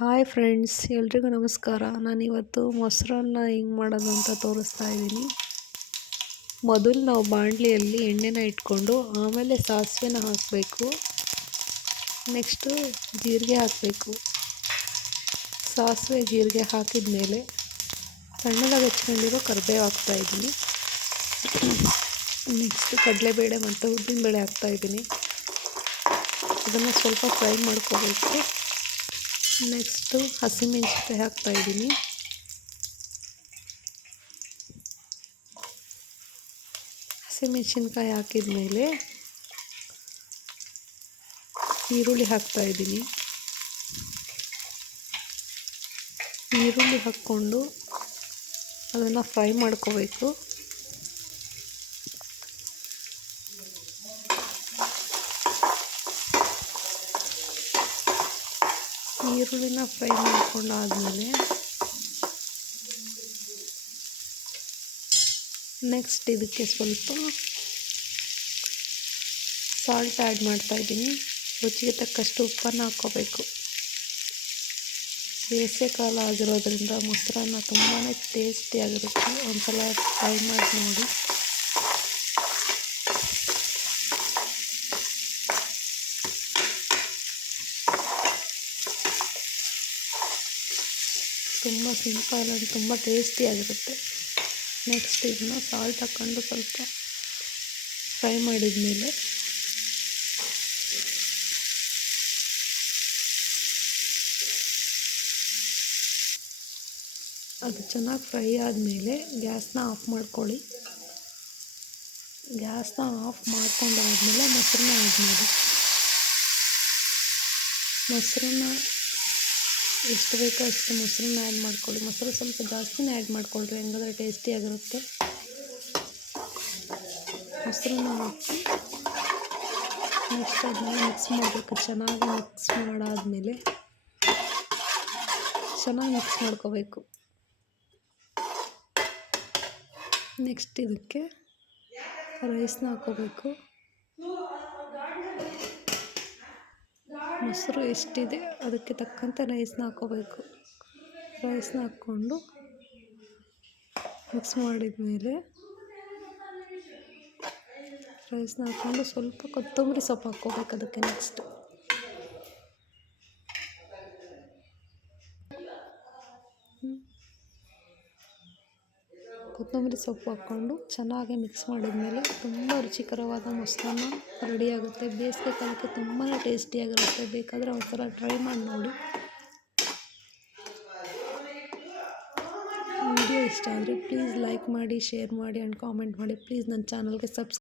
Hi friends ಎಲ್ರಿಗೂ ನಮಸ್ಕಾರ. ನಾನಿವತ್ತು ಮೊಸರನ್ನ ಹೆಂಗೆ ಮಾಡೋದು ಅಂತ ತೋರಿಸ್ತಾ ಇದ್ದೀನಿ. ಮೊದಲು ನಾವು ಬಾಣಲಿಯಲ್ಲಿ ಎಣ್ಣೆನ ಇಟ್ಕೊಂಡು ಆಮೇಲೆ ಸಾಸಿವೆನ ಹಾಕಬೇಕು. ನೆಕ್ಸ್ಟು ಜೀರಿಗೆ ಹಾಕಬೇಕು. ಸಾಸಿವೆ ಜೀರಿಗೆ ಹಾಕಿದ ಮೇಲೆ ಸಣ್ಣದಾಗಿ ಹಚ್ಕೊಂಡಿರೋ ಕರಿಬೇವು ಹಾಕ್ತಾಯಿದ್ದೀನಿ ನೆಕ್ಸ್ಟು ಕಡಲೆಬೇಳೆ ಮತ್ತು ಉದ್ದಿನಬೇಳೆ ಹಾಕ್ತಾಯಿದ್ದೀನಿ ಅದನ್ನು ಸ್ವಲ್ಪ ಫ್ರೈ ಮಾಡ್ಕೋಬೇಕು. ನೆಕ್ಸ್ಟು ಹಸಿಮೆಣಸಿನ್ಕಾಯಿ ಹಾಕ್ತಾಯಿದ್ದೀನಿ ಹಸಿಮೆಣಸಿನ್ಕಾಯಿ ಹಾಕಿದ ಮೇಲೆ ಈರುಳ್ಳಿ ಹಾಕ್ತಾಯಿದ್ದೀನಿ ಈರುಳ್ಳಿ ಹಾಕ್ಕೊಂಡು ಅದನ್ನು ಫ್ರೈ ಮಾಡ್ಕೋಬೇಕು. ಈರುಳ್ಳಿನ ಫ್ರೈ ಮಾಡ್ಕೊಂಡಾದಮೇಲೆ ನೆಕ್ಸ್ಟ್ ಇದಕ್ಕೆ ಸ್ವಲ್ಪ ಸಾಲ್ಟ್ ಆ್ಯಡ್ ಮಾಡ್ತಾಯಿದ್ದೀನಿ ರುಚಿಗೆ ತಕ್ಕಷ್ಟು ಉಪ್ಪನ್ನು ಹಾಕ್ಕೋಬೇಕು. ಬೇಸಿಗೆ ಕಾಲ ಆಗಿರೋದ್ರಿಂದ ಮೊಸರನ್ನ ತುಂಬಾ ಟೇಸ್ಟಿಯಾಗಿರುತ್ತೆ ಒಂದು ಸಲ ಟ್ರೈ ಮಾಡಿ ನೋಡಿ. ತುಂಬ ಸಿಂಪಲ್ ಆಗಿ ತುಂಬ ಟೇಸ್ಟಿಯಾಗಿರುತ್ತೆ ನೆಕ್ಸ್ಟ್ ಇದನ್ನ ಸಾಲ್ಟ್ ಹಾಕ್ಕೊಂಡು ಸ್ವಲ್ಪ ಫ್ರೈ ಮಾಡಿದ ಮೇಲೆ ಅದು ಚೆನ್ನಾಗಿ ಫ್ರೈ ಆದಮೇಲೆ ಗ್ಯಾಸ್ನ ಆಫ್ ಮಾಡ್ಕೊಳ್ಳಿ. ಗ್ಯಾಸ್ನ ಆಫ್ ಮಾಡ್ಕೊಂಡಾದ್ಮೇಲೆ ಮೊಸರನ್ನ ಆ್ಯಡ್ ಮಾಡಿ. ಮೊಸರನ್ನ ಎಷ್ಟು ಬೇಕೋ ಅಷ್ಟು ಮೊಸರನ್ನ ಆ್ಯಡ್ ಮಾಡ್ಕೊಳ್ಳಿ. ಮೊಸರು ಸ್ವಲ್ಪ ಜಾಸ್ತಿನೇ ಆ್ಯಡ್ ಮಾಡ್ಕೊಳ್ರಿ, ಹೆಂಗಾದ್ರೆ ಟೇಸ್ಟಿಯಾಗಿರುತ್ತೆ ಮೊಸರನ್ನ ಹಾಕಿ ನೆಕ್ಸ್ಟ್ ಅದನ್ನ ಮಿಕ್ಸ್ ಮಾಡಬೇಕು. ಚೆನ್ನಾಗಿ ಮಿಕ್ಸ್ ಮಾಡಾದಮೇಲೆ ಚೆನ್ನಾಗಿ ಮಿಕ್ಸ್ ಮಾಡ್ಕೋಬೇಕು. ನೆಕ್ಸ್ಟ್ ಇದಕ್ಕೆ ರೈಸ್ನ ಹಾಕೋಬೇಕು ಮೊಸರು ಎಷ್ಟಿದೆ ಅದಕ್ಕೆ ತಕ್ಕಂತೆ ರೈಸ್ನ ಹಾಕ್ಕೋಬೇಕು ರೈಸ್ನ ಹಾಕ್ಕೊಂಡು ಮಿಕ್ಸ್ ಮಾಡಿದ ಮೇಲೆ ರೈಸ್ನ ಹಾಕ್ಕೊಂಡು ಸ್ವಲ್ಪ ಕೊತ್ತಂಬರಿ ಸೊಪ್ಪು ಹಾಕ್ಕೋಬೇಕು ಅದಕ್ಕೆ ನೆಕ್ಸ್ಟ್ ಕೊತ್ತಂಬರಿ ಸೊಪ್ಪು ಹಾಕ್ಕೊಂಡು ಚೆನ್ನಾಗಿ ಮಿಕ್ಸ್ ಮಾಡಿದ್ಮೇಲೆ ತುಂಬ ರುಚಿಕರವಾದ ಮೊಸರನ್ನ ರೆಡಿಯಾಗುತ್ತೆ. ಬೇಸಿಗೆ ಕಾಲಕ್ಕೆ ತುಂಬಾ ಟೇಸ್ಟಿಯಾಗಿರುತ್ತೆ. ಬೇಕಾದರೆ ಒಂದ್ಸಲ ಟ್ರೈ ಮಾಡಿ ನೋಡಿ. ವಿಡಿಯೋ ಇಷ್ಟ ಆದರೆ ಪ್ಲೀಸ್ ಲೈಕ್ ಮಾಡಿ, ಶೇರ್ ಮಾಡಿ, ಆ್ಯಂಡ್ ಕಾಮೆಂಟ್ ಮಾಡಿ. ಪ್ಲೀಸ್ ನನ್ನ ಚಾನಲ್ಗೆ ಸಬ್ಸ್